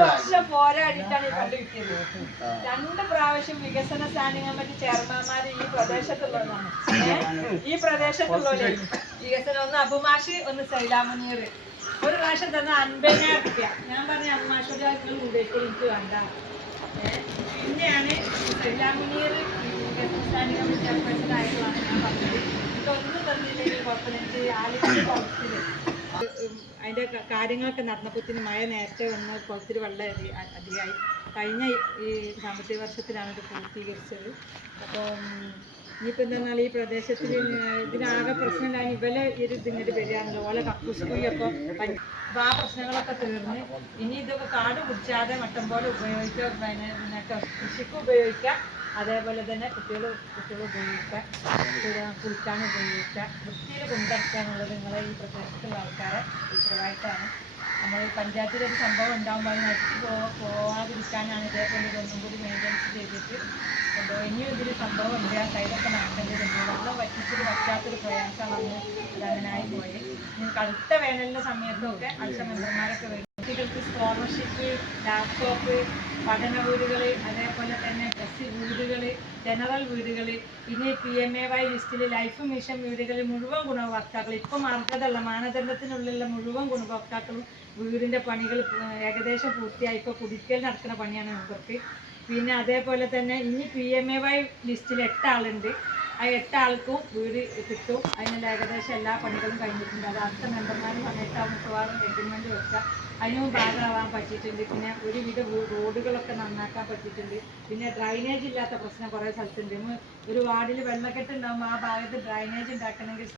വർഷം പോരാടിയിട്ടാണ് ഈ ഫണ്ട് കിട്ടിയത്. 2 പ്രാവശ്യം വികസന സ്റ്റാൻഡിംഗ് കമ്മിറ്റി ചെയർമാൻമാര് ഈ പ്രദേശത്തുള്ളതാണ്. ഈ പ്രദേശത്തുള്ളവര് വികസനം, ഒന്ന് അബുമാഷി, ഒന്ന് സൈലാമുനീർ. ഒരു പ്രാവശ്യം തന്ന 50,000 രൂപ. ഞാൻ പറഞ്ഞ അബുമാഷി കൂടിയിട്ട് എനിക്ക് വേണ്ട. പിന്നെയാണ് സൈലാമുനീർ വികസന സ്റ്റാൻഡിംഗ് കമ്മിറ്റി ചെയർപേഴ്സൺ ആയിട്ടുള്ളതാണ് ഞാൻ പറഞ്ഞത്. ഇതൊന്നും തന്നില്ലെങ്കിൽ കുഴപ്പമില്ല. ആലപ്പുഴ കുളത്തില് അതിൻ്റെ കാര്യങ്ങളൊക്കെ നടന്നപ്പോഴത്തേന് മഴ നേരത്തെ വന്ന് കുളത്തിൽ വെള്ളം അധികമായി. കഴിഞ്ഞ ഈ സാമ്പത്തിക വർഷത്തിലാണ് ഇത് പൂർത്തീകരിച്ചത്. അപ്പോൾ ഇനിയിപ്പോൾ എന്താ പറഞ്ഞാൽ ഈ പ്രദേശത്തിൽ ഇതിനാകെ പ്രശ്നമില്ലാതെ ഇവലെ ഇതിങ്ങോട്ട് വരികയാണല്ലോ. ഓലെ കക്കൂസ്കുഴിയൊക്കെ അപ്പോൾ ആ പ്രശ്നങ്ങളൊക്കെ തീർന്ന് ഇനി ഇതൊക്കെ കാട് പിടിച്ചാതെ മട്ടം പോലെ ഉപയോഗിക്കുക, പിന്നെ കൃഷിക്ക് ഉപയോഗിക്കുക, അതേപോലെ തന്നെ കുട്ടികൾ ഉപയോഗിക്കുക, കുളിക്കാൻ ഉപയോഗിക്കുക, വൃത്തിയിൽ കൊണ്ടുനടക്കാനുള്ളത് നിങ്ങളെ ഈ പ്രദേശത്തുള്ള ആൾക്കാരെ ഉത്തരവാദിത്തമാണ്. നമ്മൾ പഞ്ചായത്തിലൊരു സംഭവം ഉണ്ടാകുമ്പോൾ അത് നശിച്ചു പോവാതിരിക്കാനാണ് ഇതേപോലെ ഇതൊന്നും കൂടി മെയിൻ്റനൻസ് ചെയ്തിട്ട് ഇനിയും ഇതിൽ സംഭവം ഉണ്ട്. ആ സൈഡൊക്കെ നടക്കേണ്ടതുണ്ട്. വെള്ളം വറ്റിച്ചൊരു പറ്റാത്തൊരു പ്രയാസമാണ് അതങ്ങനെ ആയിപ്പോയി. കടുത്ത വേനലിൻ്റെ സമയത്തൊക്കെ അച്ഛൻ മെമ്പർമാരൊക്കെ വരും. കുട്ടികൾക്ക് സ്കോളർഷിപ്പ്, ലാപ്ടോപ്പ്, പഠന വീടുകൾ, അതേപോലെ തന്നെ ബസ് വീടുകൾ, ജനറൽ വീടുകൾ, പിന്നെ PMAY ലിസ്റ്റിൽ ലൈഫ് മിഷൻ വീടുകൾ, മുഴുവൻ ഗുണഭോക്താക്കൾ ഇപ്പം അർഹതയുള്ള മാനദണ്ഡത്തിനുള്ള മുഴുവൻ ഗുണഭോക്താക്കളും വീടിൻ്റെ പണികൾ ഏകദേശം പൂർത്തിയായി. ഇപ്പോൾ കുടിക്കൽ നടക്കുന്ന പണിയാണ് മെമ്പർക്ക്. പിന്നെ അതേപോലെ തന്നെ ഇനി PMAY ലിസ്റ്റിൽ 8 ആളുണ്ട്. ആ 8 ആൾക്കും വീട് കിട്ടും. അതിനുള്ള ഏകദേശം എല്ലാ പണികളും കഴിഞ്ഞിട്ടുണ്ട്. അത് അടുത്ത മെമ്പർമാരും സമയത്താവും മിക്കവാറും എഗ്രിമെൻറ്റ് വെക്കുക. അതിനും ഭാഗമാവാൻ പറ്റിയിട്ടുണ്ട്. പിന്നെ ഒരുവിധ റോഡുകളൊക്കെ നന്നാക്കാൻ പറ്റിയിട്ടുണ്ട്. പിന്നെ ഡ്രൈനേജ് ഇല്ലാത്ത പ്രശ്നം കുറേ സ്ഥലത്തുണ്ട്. ഒരു വാർഡിൽ വെള്ളക്കെട്ട് ഉണ്ടാകുമ്പോൾ ആ ഭാഗത്ത് ഡ്രൈനേജ് ഉണ്ടാക്കണമെങ്കിൽ